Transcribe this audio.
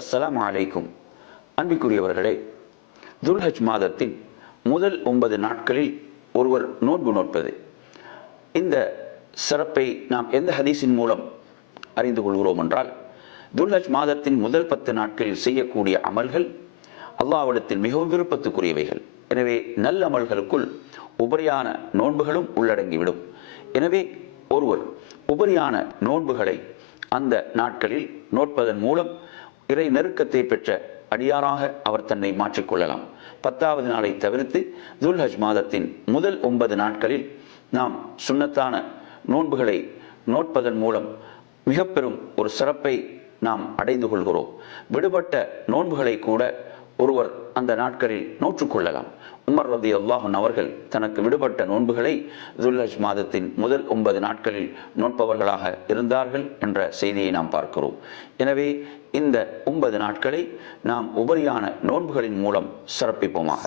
அஸ்ஸலாமு அலைக்கும். அன்பிற்குரியவர்களே துல்ஹஜ் மாதத்தின் முதல் ஒன்பது நாட்களில் ஒருவர் நோன்பு நோட்பது இந்த சிறப்பை நாம் எந்த ஹதீஸின் மூலம் அறிந்து கொள்கிறோம் என்றால் துல்ஹஜ் மாதத்தின் முதல் பத்து நாட்களில் செய்யக்கூடிய அமல்கள் அல்லாவிடத்தில் மிகவும் விருப்பத்துக்குரியவைகள். எனவே நல்ல அமல்களுக்குள் உபரியான நோன்புகளும் உள்ளடங்கிவிடும். எனவே ஒருவர் உபரியான நோன்புகளை அந்த நாட்களில் நோட்பதன் மூலம் இறை நெருக்கத்தை பெற்ற அடியாராக அவர் தன்னை மாற்றிக்கொள்ளலாம் பத்தாவது நாளை தவிர்த்து துல்ஹஜ் மாதத்தின் முதல் ஒன்பது நாட்களில் நாம் சுண்ணத்தான நோன்புகளை நோட்பதன் மூலம் மிக பெரும் ஒரு சிறப்பை நாம் அடைந்து கொள்கிறோம். விடுபட்ட நோன்புகளை கூட ஒருவர் அந்த நாட்களில் நோற்றுக்கொள்ளலாம். உமர் ரதி அல்லாஹன் அவர்கள் தனக்கு விடுபட்ட நோன்புகளை துல்லஜ் மாதத்தின் முதல் ஒன்பது நாட்களில் நோட்பவர்களாக இருந்தார்கள் என்ற செய்தியை நாம் பார்க்கிறோம். எனவே இந்த ஒன்பது நாட்களை நாம் உபரியான நோன்புகளின் மூலம் சிறப்பிப்போமாக.